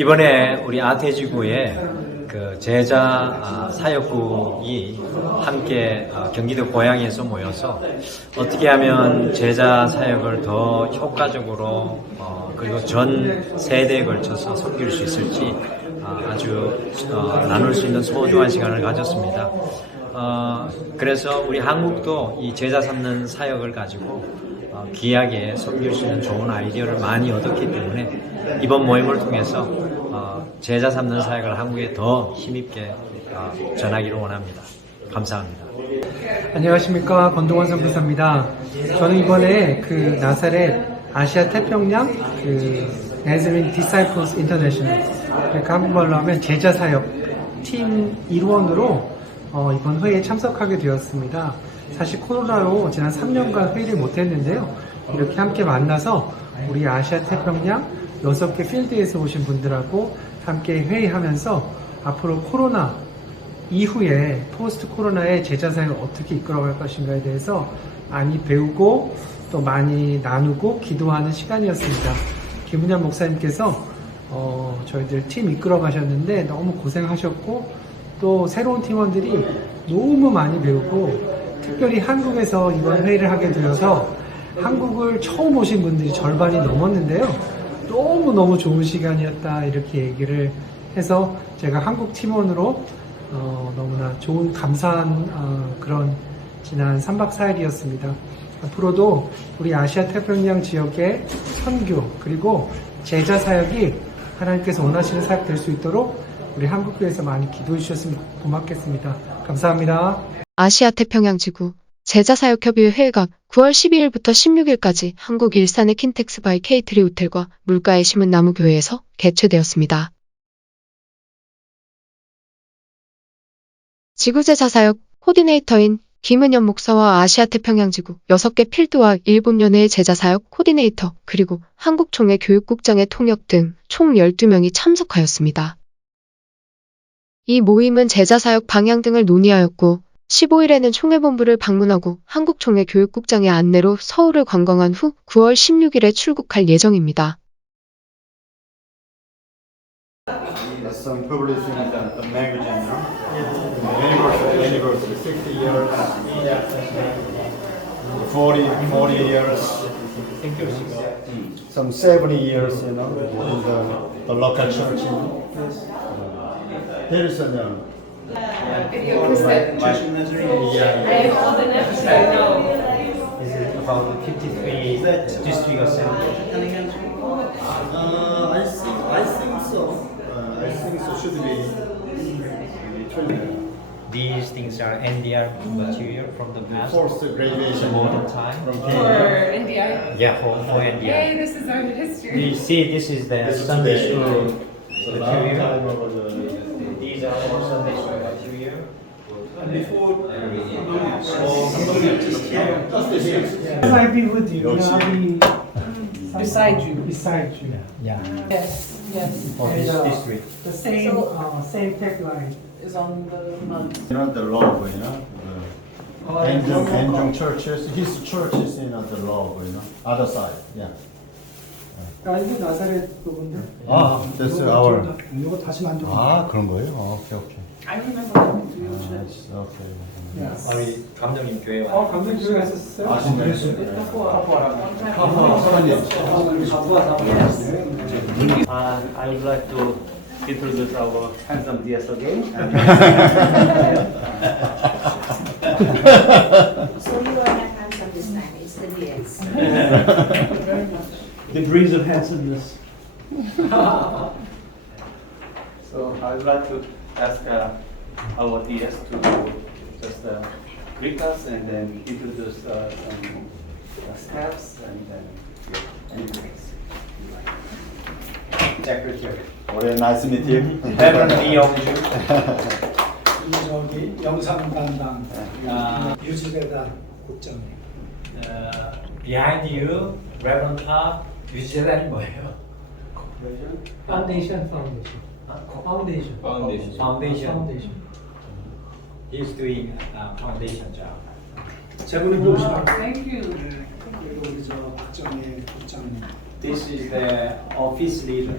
이번에 우리 아태지구에 그 제자사역국이 함께 경기도 고양에서 모여서 어떻게 하면 제자사역을 더 효과적으로 그리고 전 세대에 걸쳐서 섬길 수 있을지 아주 나눌 수 있는 소중한 시간을 가졌습니다. 그래서 우리 한국도 이 제자 삼는 사역을 가지고 귀하게 섬길 수 있는 좋은 아이디어를 많이 얻었기 때문에 이번 모임을 통해서 제자 삼는 사역을 한국에 더 힘있게 전하기를 원합니다. 감사합니다. 안녕하십니까, 권동원 선교사입니다. 저는 이번에 그 나사렛 아시아태평양 나사렛 디사이플스 인터내셔널, 그러니까 한국말로 하면 제자사역 팀 일원으로 이번 회의에 참석하게 되었습니다. 사실 코로나로 지난 3년간 회의를 못했는데요. 이렇게 함께 만나서 우리 아시아태평양 6개 필드에서 오신 분들하고 함께 회의하면서 앞으로 코로나 이후에 포스트 코로나의 제자사역을 어떻게 이끌어갈 것인가에 대해서 많이 배우고 또 많이 나누고 기도하는 시간이었습니다. 김은엽 목사님께서 저희들 팀 이끌어 가셨는데 너무 고생하셨고 또 새로운 팀원들이 너무 많이 배우고 특별히 한국에서 이번 회의를 하게 되어서 한국을 처음 오신 분들이 절반이 넘었는데요. 너무너무 좋은 시간이었다 이렇게 얘기를 해서 제가 한국 팀원으로 너무나 좋은 감사한 그런 지난 3박 4일이었습니다. 앞으로도 우리 아시아태평양 지역의 선교 그리고 제자사역이 하나님께서 원하시는 사역 될 수 있도록 우리 한국교회에서 많이 기도해 주셨으면 고맙겠습니다. 감사합니다. 아시아태평양지구 제자사역협의회 회의가 9월 12일부터 16일까지 한국 일산의 킨텍스바이케이트리호텔과 물가에심은나무교회에서 개최되었습니다. 지구제자사역 코디네이터인 김은엽목사와 아시아태평양지구 6개 필드와 일본연회의 제자사역 코디네이터 그리고 한국총회 교육국장의 통역 등 총 12명이 참석하였습니다. 이 모임은 제자사역 방향등을 논의하였고 15일에는 총회본부를 방문하고 한국총회 교육국장의 안내로 서울을 관광한 후 9월 16일에 출국할 예정입니다. Some publishing the magazine, anniversary, 60 years, 40 years, some 70 years, in the local church. There is a Video cassette. I have all the names I know. Is it about the 53 district assembly? I think so. I think so. Should be. These things are NDR material from the past. Forced graduation Modern time. from For Kenya. NDI. Yeah, for NDR. Yay, this is our history. You see, this is the This is Sunday today. school It's a long material. time over the. These are all Sunday school material. I'll be with you. 역시. I'll be Beside you. beside you. Yeah, Yes, yes. for this And, district. The same tagline. Is on the mug. The law, Anjung churches, his church is in the law, other side, yeah. 이거 나사렛 부분들. That's our. 이거 다시 만들어. 그런 거예요? 오케이. I remember coming to your church. 오케이. 우리 감독님 교회 와. 감독 교회 갔었어요? I would like to introduce our handsome DS again. So you are not handsome this time, it's the DS. The breeze of handsomeness. So I would like to ask our DS to just greet us and then introduce some staffs and then secretary. 올해 nice meet you. Reverend 이영주. 저기 영상 담당 유지배다 국장. Behind you, Reverend Top. 유지재단이 뭐예요? 파운데이션. Foundation. He's doing foundation job. 제분이 Wow, 모시고. thank you. 그리고 우리 저 국장의 국장님. This is the office leader.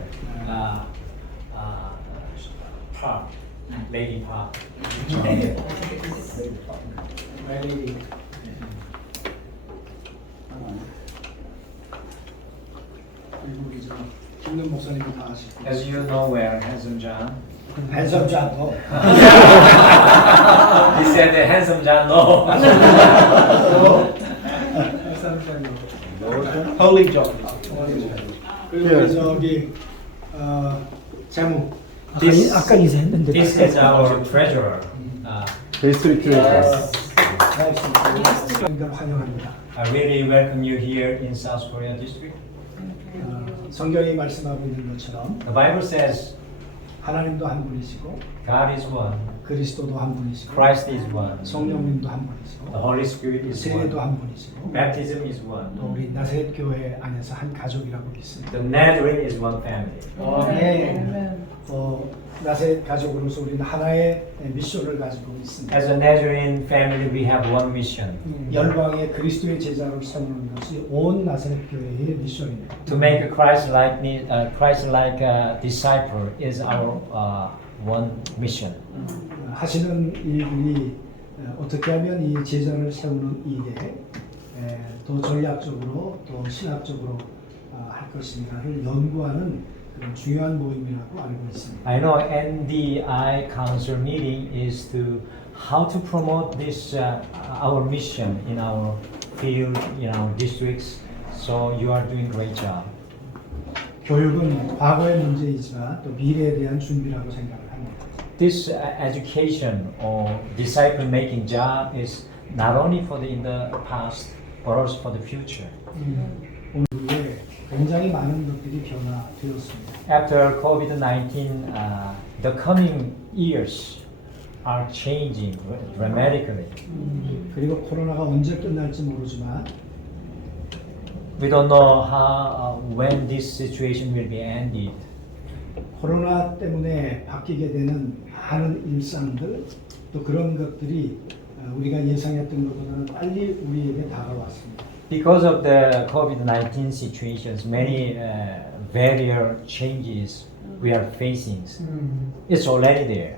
pop, lady pop. 그리고 우리 저 김은엽 목사님이 다 아시고. As you know well, handsome John. handsome John, no. He said that handsome John, no. handsome John, no. Holy John. 그리고 우리 저기 재무. This, 아까 인사했는데. this is our treasurer. 환영합니다. I really welcome you here in South Korea district. 성경이 말씀하고 있는 것처럼 The Bible says 하나님도 한 분이시고 God is one, 그리스도도 한 분이시고 Christ is one, 성령님도 한 the 분이시고 Holy Spirit is 세례도 one, 한 분이시고 baptism is one, 또 우리 나사렛 교회 안에서 한 가족이라고 믿습니다. the Nazarene is one family. 네. 나사렛 가족으로서 우리는 하나의 미션을 가지고 있습니다. As a Nazarene family, we have one mission: 열방의 그리스도의 제자를 세우는 것이 온 나사렛 교회의 미션입니다. to make a Christ-like disciple is our one mission. 하시는 일들이 어떻게 하면 이 제자를 세우는 일에 더 전략적으로 또 신학적으로 할 것인가를 연구하는 그런 중요한 모임이라고 알고 있습니다. I know NDI Council meeting is to how to promote this our mission in our field, in our districts. So you are doing great job. 교육은 과거의 문제이지만 또 미래에 대한 준비라고 생각을 합니다. This education or disciple making job is not only for in the past but also for the future. 오늘에 굉장히 많은 것들이 변화되었습니다. After COVID-19, the coming years are changing dramatically. 그리고 코로나가 언제 끝날지 모르지만 We don't know how when this situation will be ended. 코로나 때문에 바뀌게 되는 많은 일상들 또 그런 것들이 우리가 예상했던 것보다는 빨리 우리에게 다가왔습니다. Because of the COVID-19 situations, many various changes we are facing. It's already there.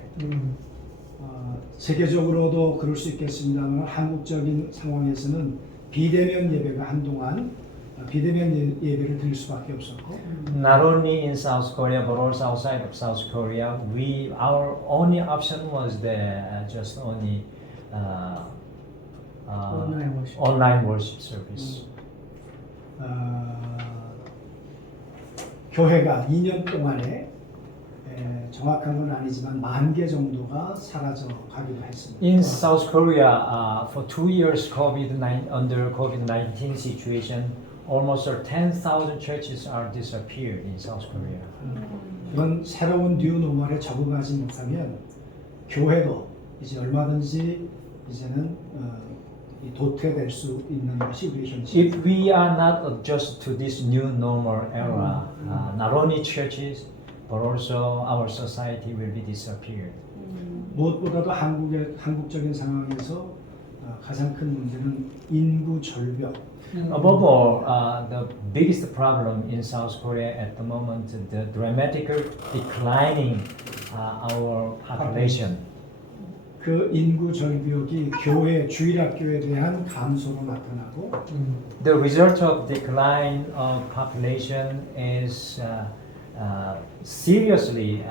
세계적으로도 그럴 수 있겠습니다만 한국적인 상황에서는 비대면 예배가 한동안 비대면 예배를 드릴 수밖에 없었고 Not only in South Korea but also outside of South Korea, our only option was just only online worship service. 교회가 2년 동안에 정확한 건 아니지만 10,000개 정도가 사라져 가기도 했습니다. In South Korea, for 2 years under COVID-19 situation, almost 10,000 churches are disappeared in South Korea. 이건 새로운 뉴 노멀에 적응하지 못하면 교회도 이제 얼마든지 이제는 도태될 수 있는 것이 우리의 현실. If we are not adjusted to this new normal era, not only churches but also our society will be disappeared. 무엇보다도 한국적인 상황에서 가장 큰 문제는 인구 절벽. Above all, the biggest problem in South Korea at the moment, the dramatic declining our population. 그 인구 절벽이 교회 주일학교에 대한 감소로 나타나고 The result of decline of population is seriously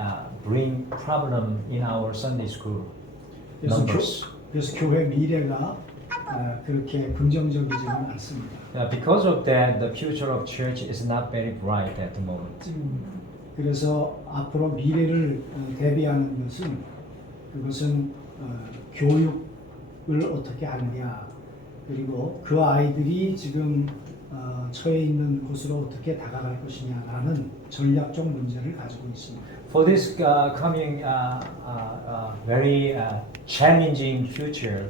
bring problem in our Sunday school numbers. 그래서 교회 미래가 그렇게 긍정적이지는 않습니다. Because of that, the future of church is not very bright at the moment. 그래서 앞으로 미래를 대비하는 그것은 교육을 어떻게 하느냐 그리고 그 아이들이 지금 처해 있는 곳으로 어떻게 다가갈 것이냐라는 전략적 문제를 가지고 있습니다. For this coming very challenging future,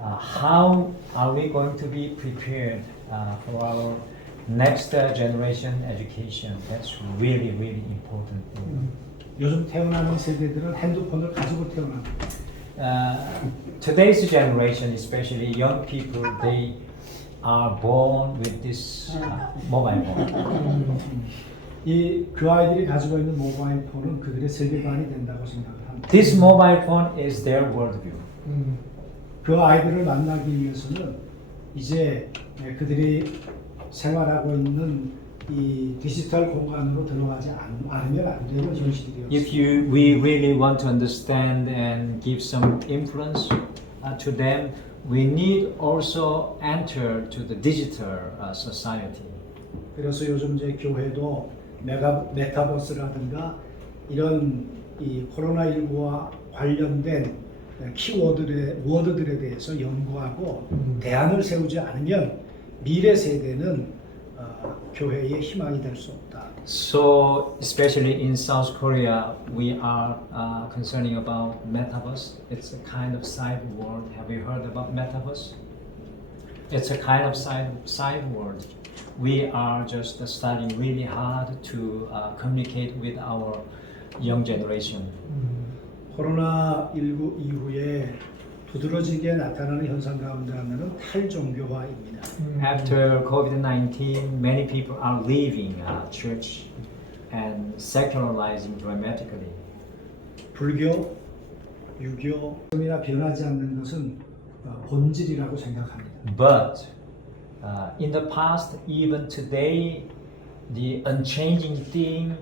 how are we going to be prepared for our next generation education? That's really, really important. 요즘 태어나는 세대들은 핸드폰을 가지고 태어납니다. Today's generation, especially young people, they are born with this mobile phone. 그 아이들이 가지고 있는 모바일 폰은 그들의 세계관이 된다고 생각을 합니다. This mobile phone is their worldview. 그 아이들을 만나기 위해서는 이제 그들이 생활하고 있는 이 디지털 공간으로 들어가지 않으면 안 되는 현실이었습니다. If we really want to understand and give some influence to them, we need also enter to the digital society. 그래서 요즘 이제 교회도 메타버스라든가 이런 이 코로나19와 관련된 워드들에 대해서 연구하고 대안을 세우지 않으면 미래 세대는 교회의 희망이 될 수 없다. So, especially in South Korea, we are concerning about metaverse. It's a kind of side world. Have you heard about metaverse? It's a kind of side world. We are just studying really hard to communicate with our young generation. 코로나19 이후에 두드러지게 나타나는 현상 가운데 하나는 탈종교화입니다. After COVID-19, many people are leaving church and secularizing dramatically. 불교, 유교이나 변하지 않는 것은 본질이라고 생각합니다. But in the past, even today, the unchanging theme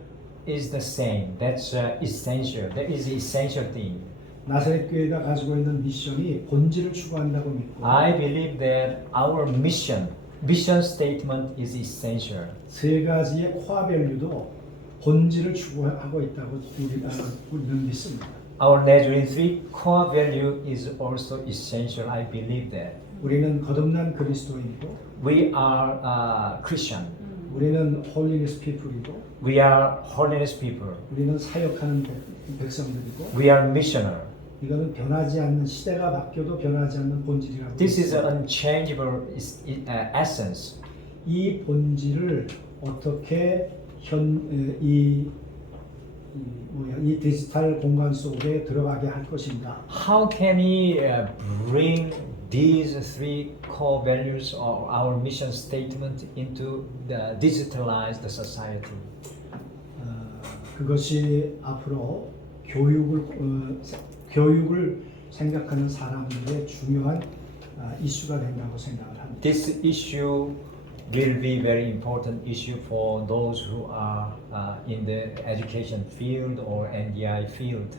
is the same. That's essential. That is the essential theme. 나사렛 교회가 가지고 있는 미션이 본질을 추구한다고 믿고 I believe that our mission statement is essential. 세 가지의 코어 밸류도 본질을 추구하고 있다고 우리는 믿습니다. Our Nazarene 3 core value is also essential. I believe that. 우리는 거듭난 그리스도인이고 We are Christian. 우리는 홀리니스 피플이고 We are holiness people. 우리는 사역하는 백성들이고 We are missionary. 이거는 변하지 않는 시대가 바뀌어도 변하지 않는 본질이라고 This is 믿습니다. an unchangeable essence. 이 본질을 어떻게 이 디지털 공간 속에 들어가게 할 것인가? How can we bring these three core values of our mission statement into the digitalized society? 그것이 앞으로 교육을 생각하는 사람들의 중요한 이슈가 된다고 생각을 합니다. This issue will be very important issue for those who are in the education field or NDI field.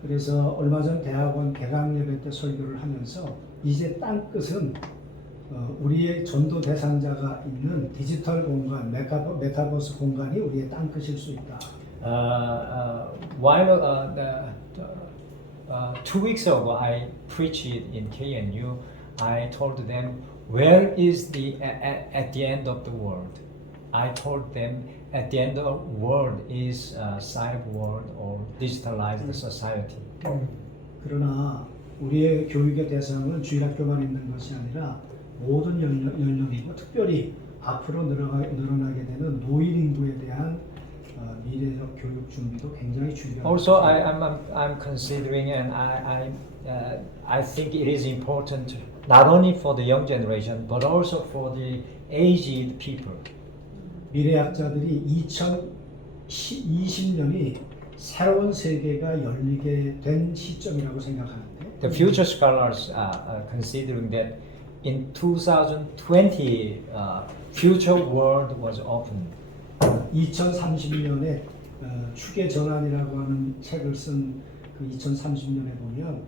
그래서 얼마 전 대학원 개강 예배 때 설교를 하면서 이제 땅끝은 우리의 전도 대상자가 있는 디지털 공간, 메타버스 공간이 우리의 땅끝일 수 있다. While 2 weeks ago I preached in KNU, I told them, where is the at the end of the world? I told them at the end of the world is cyber world or digitalized society. 그러나 우리의 교육의 대상은 주일학교만 있는 것이 아니라 모든 연령이고 특별히 앞으로 늘어나게 되는 노인 인구에 대한 미래적 교육 준비도 굉장히 중요합니다. Also, I'm considering and I think it is important not only for the young generation but also for the aged people. 미래학자들이 2020년이 새로운 세계가 열리게 된 시점이라고 생각하는데 The future scholars are considering that in 2020, future world was opened. 2030년에 축의 전환이라고 하는 책을 쓴 그 2030년에 보면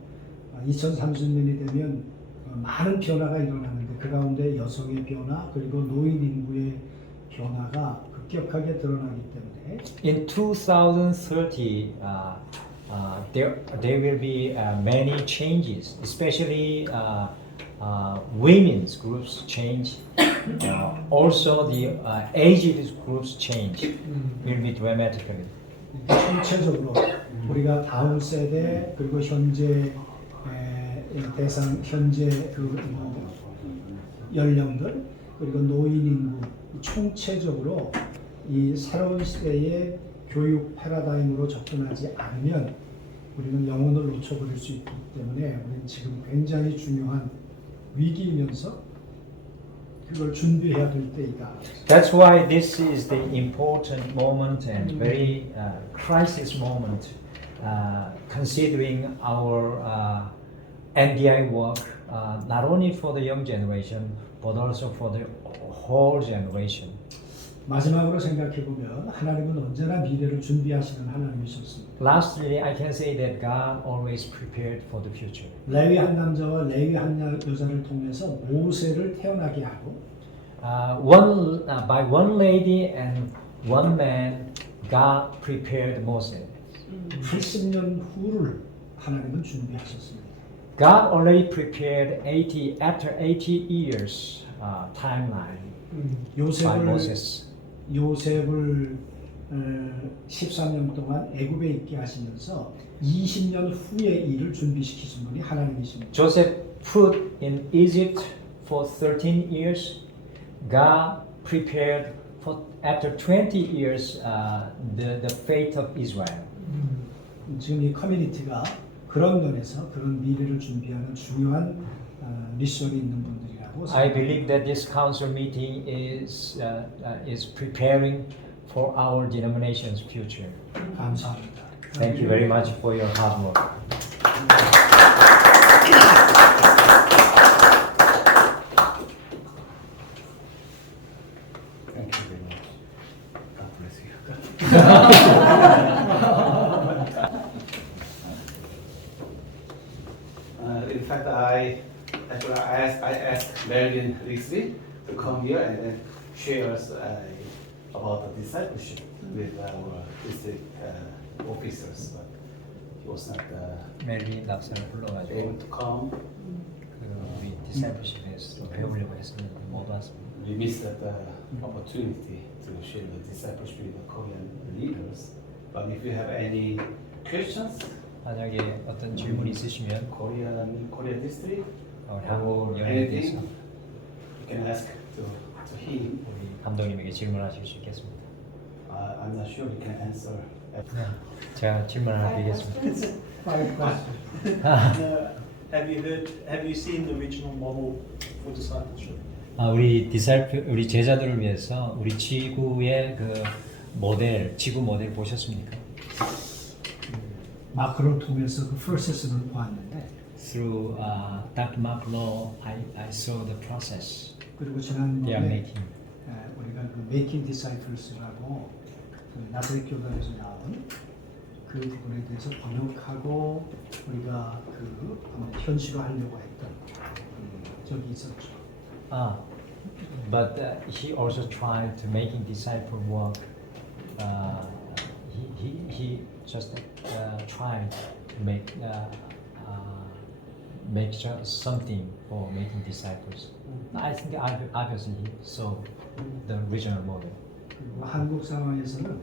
2030년이 되면 많은 변화가 일어나는데 그 가운데 여성의 변화 그리고 노인 인구의 변화가 급격하게 드러나기 때문에 In 2030, there will be many changes, especially women's groups change. Also, the aged groups change will be dramatically. 전체적으로 우리가 다음 세대 그리고 현재 연령들 그리고 노인 인구 총체적으로 이 새로운 시대의 교육 패러다임으로 접근하지 않으면 우리는 영혼을 놓쳐버릴 수 있기 때문에 우리는 지금 굉장히 중요한 위기이면서 그걸 준비해야 될 때이다. That's why this is the important moment and very crisis moment, considering our NDI work, not only for the young generation, but also for the whole generation. 마지막으로 생각해 보면 하나님은 언제나 미래를 준비하시는 하나님이셨습니다. Lastly, I can say that God always prepared for the future. 레위 한 남자와 레위 한 여자를 통해서 모세를 태어나게 하고 By one lady and one man, God prepared Moses. 80년 후를 하나님은 준비하셨습니다. God already prepared after 80 years timeline by Moses. 요셉을 13년 동안 애굽에 있게 하시면서 20년 후의 일을 준비시키신 분이 하나님이십니다. Joseph put in Egypt for 13 years. God prepared for after 20 years the fate of Israel. 지금 이 커뮤니티가 그런 면에서 그런 미래를 준비하는 중요한 미션이 있는 분들이라고 I believe that this council meeting is preparing for our denomination's future. 감사합니다. Thank you very much for your hard work. Thank you very much. God bless you. In fact, I asked Marilyn Rixley to come here and share us about the discipleship with our district officers, but he was not 메리 납사를 불러가지고 able to come. 우리 디사이플십에서 배우려고 했었는데 못 왔습니다. We missed that opportunity to share the discipleship with the Korean leaders. But if you have any questions, 만약에 어떤 질문 있으시면 Korea district, 한국 연회에 대해서 anything, you can ask to him. 우리 감독님에게 질문하실 수 있겠습니다. I'm not sure we can answer. 제가 질문 하나 드리겠습니다. Have you seen the regional model for discipleship? 우리 제자들을 위해서 우리 지구의 그 지구 모델 보셨습니까? 마크를 통해서 그 프로세스를 보았는데 Through Dr. Mark Law, I saw the process 그리고 they are 지난번에 making. 우리가 그 Making Disciples라고 그 나사렛 교단에서 나온 그 부분에 대해서 번역하고 우리가 그 한번 현실화하려고 했던 적이 있었죠. But he also tried to making disciple work. He just tried to make something for making disciples. I think obviously he saw the regional model. 그리고 한국 상황에서는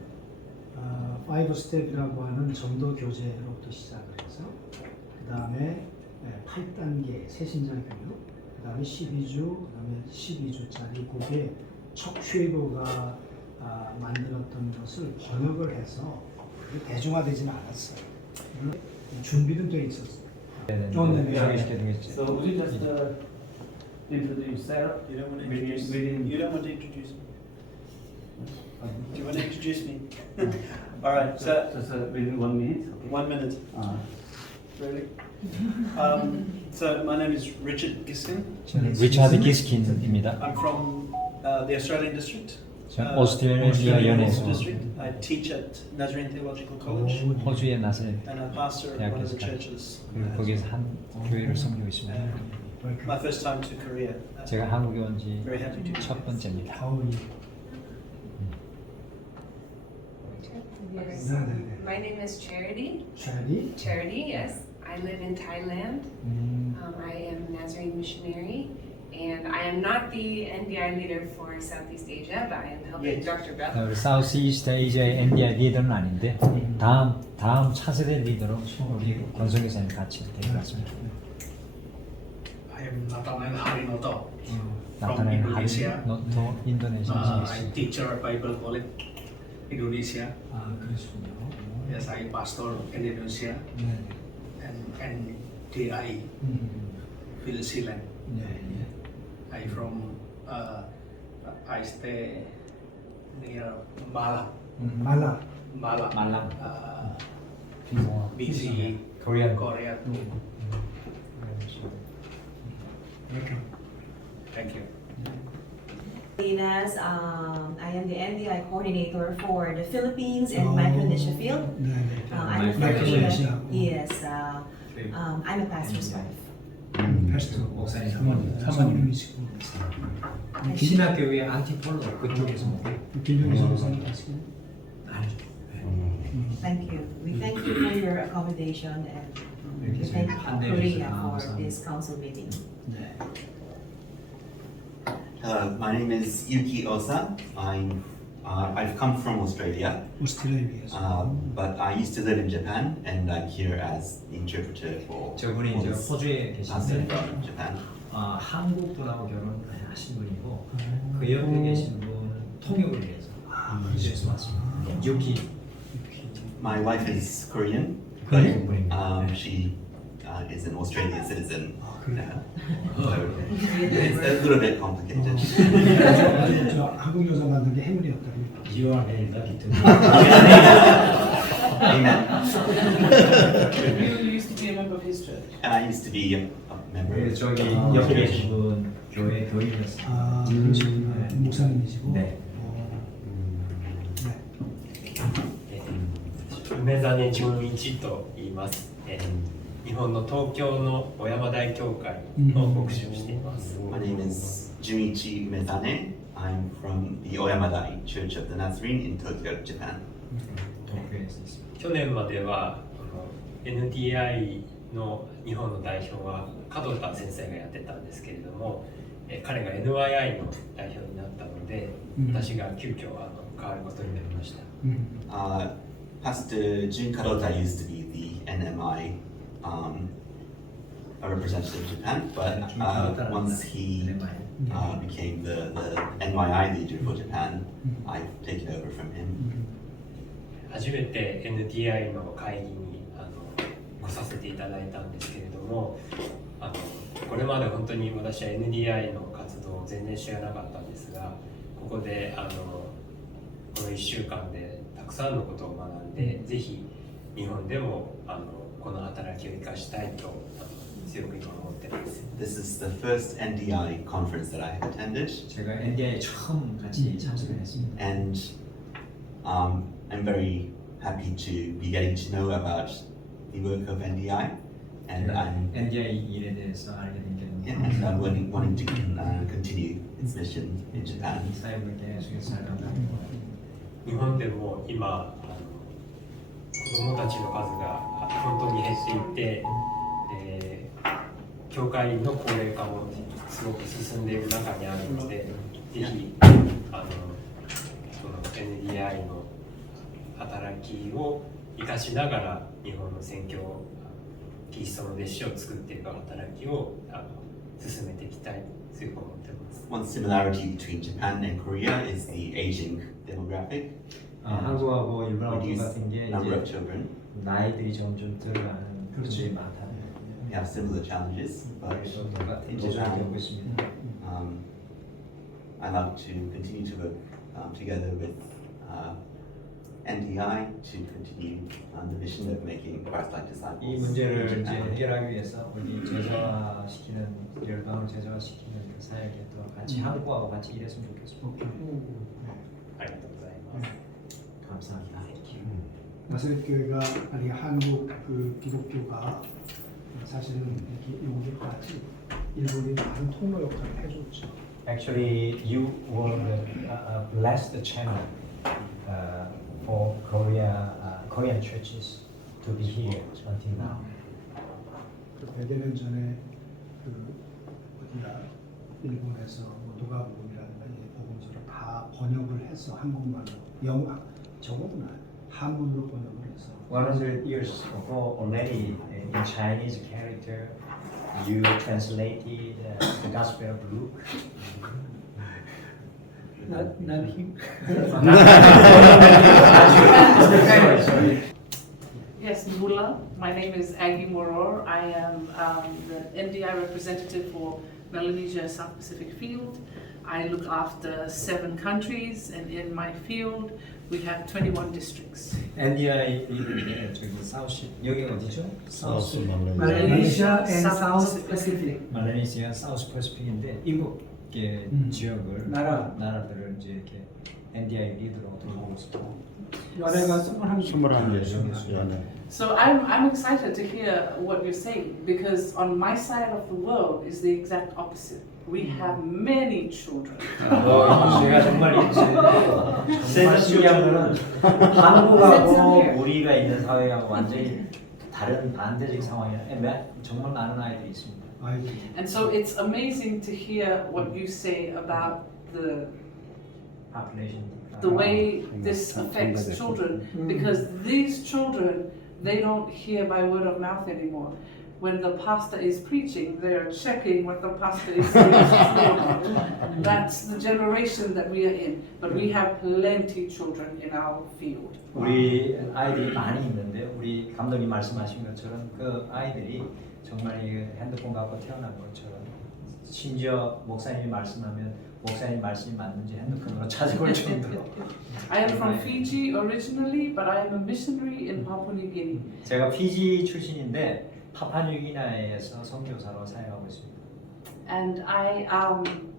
5스텝이라고 하는 전도 교제로부터 시작을 해서 그 다음에 8단계 새신자 교육, 그 다음에 12주, 그 다음에 12주짜리 그게 척쉐이버가 만들었던 것을 번역을 해서 그게 대중화되지는 않았어요. 준비는 돼 있었어요. So would you just introduce yourself? You don't want to introduce me. You don't want to introduce me. Do you want to introduce me? All right. So Just within 1 minute. 1 minute. Really? So my name is Richard Giskin. 저는 리차드 기스킨입니다. I'm from the Australian district. 저는 오스트레일리아 연회에서 district. I teach at Nazarene Theological College, 호주의 나사렛 and I pastor at one of the churches. 그리고 거기에서 한 교회를 섬기고 있습니다. My first time to Korea. 제가 한국에 온 지 Very happy to. 첫 번째입니다. Yes. My name is Charity. Charity? Charity, yes. I live in Thailand. I am a Nazarene missionary, and I am not the NDI leader for Southeast Asia, but I am helping Dr. Beth. 우리 사우스 이스트 에이지아의 NDI 리더는 아닌데 다음 차세대 리더로 우리 권성기사님 같이 되었습니다. I am Nathanael Harinoto from 나타나는 Indonesia. 하리노토 인도네시아 I teach at Bible College Indonesia. 그러시군요. Yes, I pastor Indonesia and DI Phil Zealand. 네. I from I stay near Mala. 말라. Mala. 말랑. BC. Korean. Korea. Thank you. Linas, I am the NDI coordinator for the Philippines and Micronesia field. 네. I'm a Micronesia. Yes, I'm a pastor's wife. 패스트 목사님 사모님이시고 신학교 위에 안티폴로 그쪽에서 김병희 목사님 하시고. Thank you. We thank you for your accommodation and we thank Korea for this council meeting. 네. Hello, my name is Yuki Osa. I've come from Australia, 오스트레일리아에서. but I used to live in Japan, and I'm here as interpreter for 저분이 이제 this 호주에 pastor 계신데 from Japan. 한국 분하고 결혼하신 분이고 그 옆에 계신 분은 통역을 위해서 호주에서 왔습니다. 유키 My wife is Korean. 그런 분입니다. She is an Australian citizen. So it's a little bit complicated. 저 한국 여자 만난 게 행운이었다니. You are very lucky to Amen. You used to be a member of his church. And I used to be a member of 저기 the 옆에 church. 계신 분 교회 교인이었습니다. 그러시구나. 목사님이시고. 네. 梅真純一と言います。日本の東京の小山台教会の牧師をしています。 My name is Junichi Mezane. I'm from the Oyamadai Church of the Nazarene in Tokyo, Japan. 東京エスです。去年まではNDI の日本の代表は門田先生がやってたんですけれども、彼が NYI の代表になったので、私が急遽変わることになりました。Pastor Jun Karota used to be the NMI a representative of Japan, but once he became the NYI leader for Japan, I've taken over from him. 初めて NDI の会議に来させていただいたんですけれども、これまで本当に私は NDI の活動を全然知らなかったんですが、ここでこの1週間でたくさんのことを学んで、ぜひ日本でもこの働きを生かしたいと強く今思っています。This is the first NDI conference that I have attended. 제가 NDI에 처음 같이 참석을 했습니다. And I'm very happy to be getting to know about the work of NDI. And I'm NDI 일에 대해서 알게 된 게 and I'm wanting to continue its mission in Japan. 사역을 계속해서 살아가고 日本でも今子どもたちの数が本当に減っていて、教会の高齢化もすごく進んでいる中にあるので、ぜひその NDI の働きを生かしながら日本の宣教キリストの弟子を作っていく働きを進めていきたいと強く思っています。 One similarity between Japan and Korea is the aging demographic. 한국하고 일본하고 reduced 똑같은 게 number of 이제 children. 나이들이 점점 들어가는 분들이 많다는 We have similar challenges, but 그래서 똑같은 in 도전을 겪고 Japan, 있습니다. I like to continue to work together with NDI to continue the mission of making Christ-like disciples. 이 in 문제를 이제 Japan. 해결하기 위해서 우리 제자시키는 열방을 제자시키는 그 사역에 또 같이 한국하고 같이 일했으면 좋겠습니다. ありがとうございます。 감사합니다. 나사렛 교회가 아니 한국 그 기독교가 사실은 이렇게 여기까지 일본이 많은 통로 역할을 해줬죠. Actually, you were blessed the channel for Korean churches to be here until now. 그 100여 년 전에 그 어디야 일본에서 뭐 누가복음이라든가 복음서를 다 번역을 해서 한국말로 영어 적어도 한문으로 번역을 해서 100 years ago, already in Chinese character, you translated the Gospel of Luke. Not him. Sorry. Yes, Mula. My name is Aggie Moror. I am the NDI representative for Melanesia South Pacific Field. I look after 7 countries, and in my field, we have 21 districts. NDI 저기 사우스 여기 어디죠? 사우스 말레이시아 and South Pacific. 말레이시아 사우스 패시픽인데 7개 지역을 나라들을 이제 이렇게 NDI 리더로 들고 있습니다. 연회가 21개. So I'm excited to hear what you're saying, because on my side of the world is the exact opposite. We have many children. 제가 정말 신기한 거는 한국하고 우리가 있는 사회하고 완전히 다른 반대적 상황이라 정말 많은 아이들이 있습니다. And so it's amazing to hear what you say about the way this affects children, because these children, they don't hear by word of mouth anymore. When the pastor is preaching, they're checking what the pastor is saying. That's the generation that we are in. But we have plenty of children in our field. 우리 아이들이 많이 있는데 우리 감독님 말씀하신 것처럼 그 아이들이 정말 이 핸드폰 갖고 태어난 것처럼 심지어 목사님이 말씀하면 목사님 말씀이 맞는지 핸드폰으로 찾아볼 정도로. I am from Fiji originally, but I am a missionary in Papua New Guinea. 제가 피지 출신인데 파푸아뉴기니아에서 선교사로 사역하고 있습니다. And I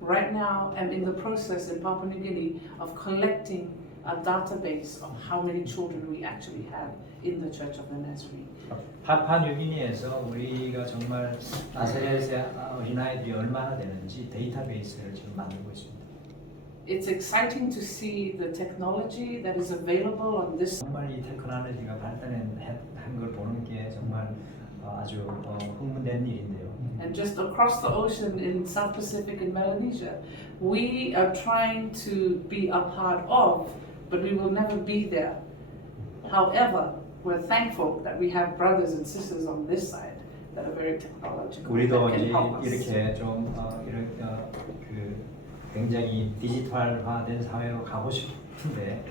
right now am in the process in Papua New Guinea of collecting a database of how many children we actually have in the Church of the Nazarene. 파푸아뉴기니아에서 우리가 정말 나사렛의 어린아이들이 얼마나 되는지 데이터베이스를 지금 만들고 있습니다. It's exciting to see the technology that is available on this. 정말 이 테크놀로지가 발달한 걸 보는 게 정말 아주 흥분된 일인데요. And just across the ocean in South Pacific and Melanesia, we are trying to be a part of, but we will never be there. However, we're thankful that we have brothers and sisters on this side that are very technological. 우리도 that 이제 can help us. 이렇게 좀 굉장히 디지털화된 사회로 가고 싶은데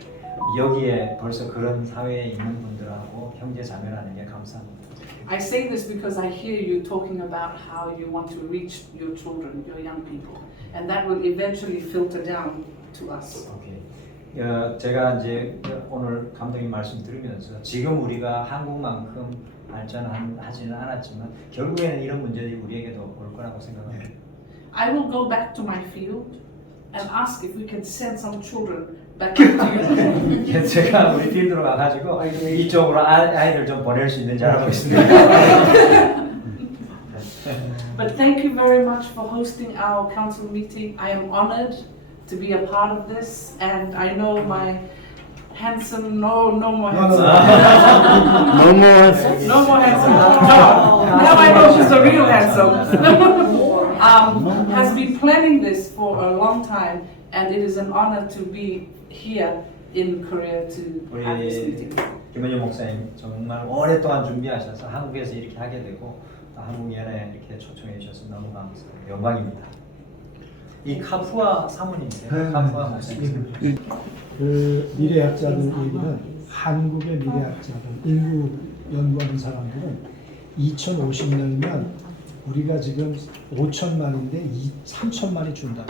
여기에 벌써 그런 사회에 있는 분들하고 형제 자매라는 게 감사합니다. I say this because I hear you talking about how you want to reach your children, your young people, and that will eventually filter down to us. 오케이. 제가 이제 오늘 감독님 말씀 들으면서 지금 우리가 한국만큼 발전하지는 않았지만 결국에는 이런 문제들이 우리에게도 올 거라고 생각합니다. I will go back to my field and ask if we can send some children back to you. 제가 우리 필드로 가가지고 이쪽으로 아이들 좀 보낼 수 있는지 알아보고 있습니다. But thank you very much for hosting our council meeting. I am honored to be a part of this, and I know my handsome, no more handsome. No more handsome. Now I know she's a real handsome. Has been planning this for a long time, and it is an honor to be here in Korea to have this meeting. 김은엽 목사님 정말 오랫동안 준비하셔서 한국에서 이렇게 하게 되고 한국연회에 이렇게 초청해 주셔서 너무 감사합니다. 영광입니다. 이 카푸아 사모님이세요? 카푸아 목사님. 그 미래학자들 얘기는 한국의 미래학자들, 인구 연구하는 사람들은 2050년이면 우리가 지금 5천만인데 3천만이 준다.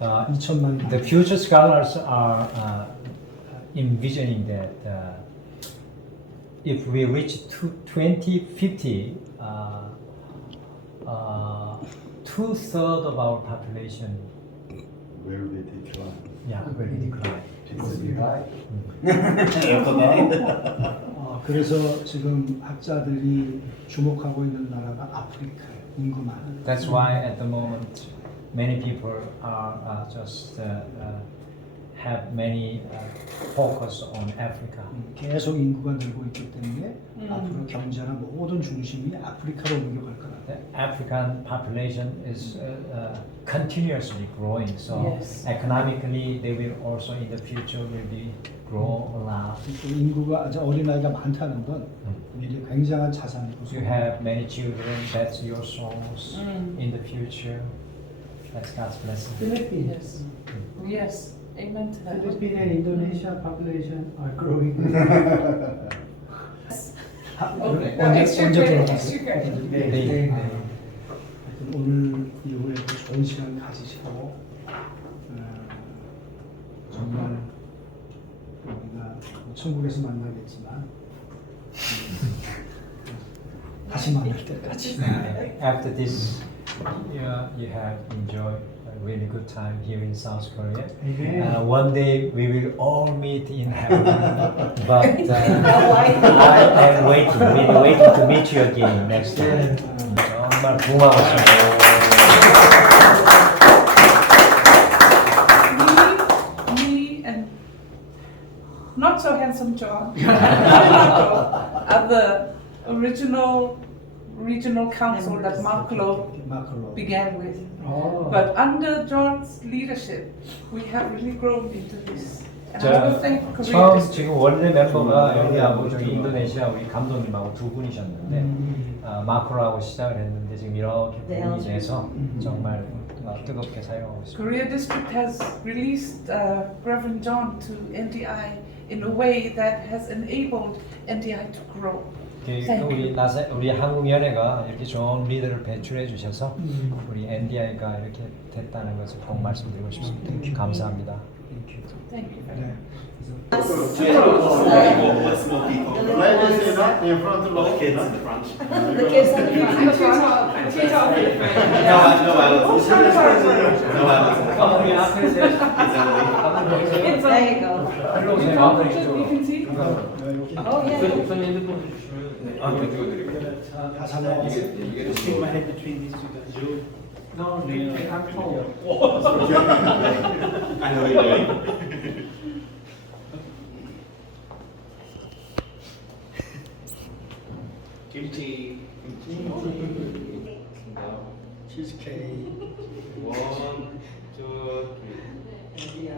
2천만. The future scholars are envisioning that if we reach 2050, 2/3 of our population will be declined. Yeah, will be declined. 그래서 지금 학자들이 주목하고 있는 나라가 아프리카예요. 인구 많은. That's why at the moment many people are just have many focus on Africa. 계속 인구가 늘고 있기 때문에 앞으로 경제나 모든 중심이 아프리카로 옮겨갈 거다. The African population is continuously growing, so Yes. economically they will also in the future will be grow a lot. 인구가 아주 어린아이가 많다는 건 미래 굉장한 자산이고. You have many children. That's your souls in the future. That's God's blessing. Philippines. Yes. Amen to that. Philippines and Indonesia population are growing. Okay. 언제 Extra credit. 들어가세요? Extra credit. 오늘 이후에 좋은 시간 가지시고 정말 우리가 천국에서 만나겠지만 다시 만날 때까지. After this, you have enjoyed a really good time here in South Korea. One day we will all meet in heaven. But I am waiting to meet you again next time. 정말 고마웠습니다. Me and not so handsome John are the original regional council that Maklo began with. But under John's leadership, we have really grown into this. And I want to thank Korea 처음 District. 지금 원래 멤버가 여기하고 저기 인도네시아 우리 감독님하고 두 분이셨는데 마크로하고 시작을 했는데 지금 이렇게 부분이 돼서 정말 뜨겁게 사용하고 있습니다. Korea District has released Reverend John to NDI in a way that has enabled NDI to grow. 우리 한국연회가 이렇게 좋은 리더를 배출해 주셔서 우리 NDI가 이렇게 됐다는 것을 꼭 말씀드리고 싶습니다. 감사합니다. Thank you. Ladies in front, the kids in the front. The kids in the front. I'm too tall. I'm too tall for the front. There you go. You can see. Oh yeah. Stick my head between these two guys. No, I'm tall. I know what you're doing. Kimchi. Cheesecake. 1, 2, 3.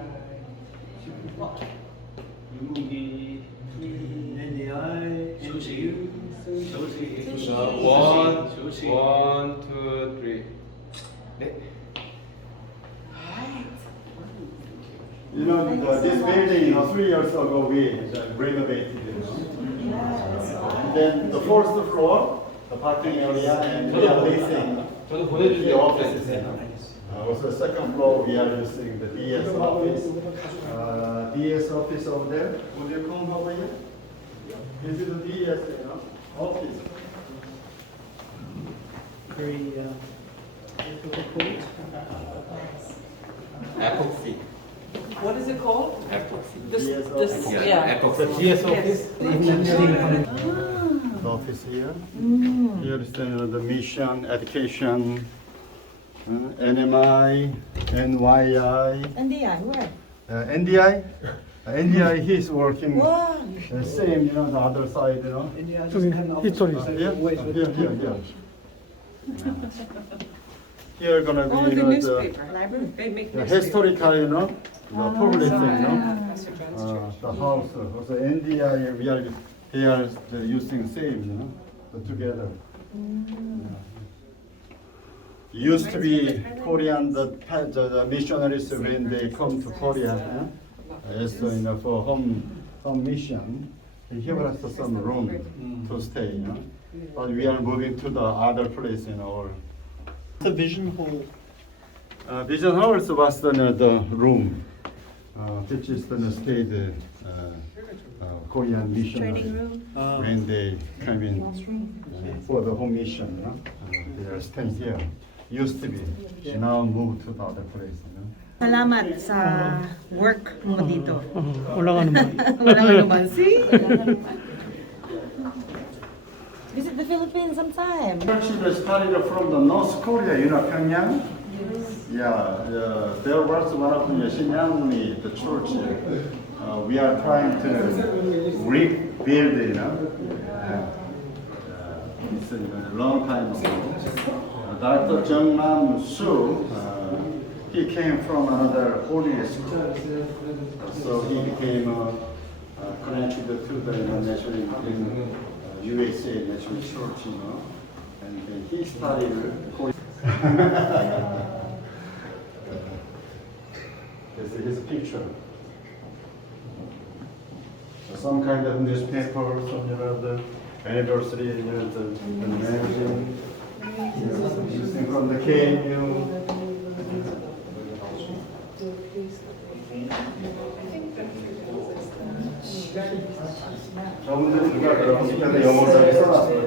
유기. NDI. 조식. Sushi. 1, 2, 3. 네. You know, this building, 3 years ago we renovated it. Then the first floor, the parking area, and we are leasing the offices. Also, second floor, we are using the DS office. DS office over there. Would you come over here? This is the DS office. Very difficult. Epoxy. What is it called? Epoxy. This, Yeah, yeah. epoxy. DS office. The office here. Here is the mission, education, NMI, NYI. NDI, where? NDI? NDI, he's working Wow. same, the other side, NDI doesn't have an office. Here. Here gonna be, Oh, the newspaper. Library. They make the historical, the public thing, Pastor John's church. the house. Also NDI, they are using same, together. Used to be Korean, the missionaries when they come to Korea, for home mission, they give us some room to stay, But we are moving to the other place in our. The vision hall. Vision hall was the room, which is the stayed Korean missionaries when they come in for the home mission. They are staying here. Used to be, now moved to the other place. Salamat sa work mo dito. 올라가는 거. Walang naman. See? Visit the Philippines sometime. Church started from the North Korea, Pyongyang. Yeah, there was one of the Shinyangli, the church. We are trying to rebuild, it's a long time ago. Dr. Jung-Nam Soo, he came from another holy school, so he became connected to the national USA National Church, and he studied. This is his picture. Some kind of newspaper, some the anniversary, the magazine. from the KNU. 저분들 누가 그런 식으로 영어를 써놨어요.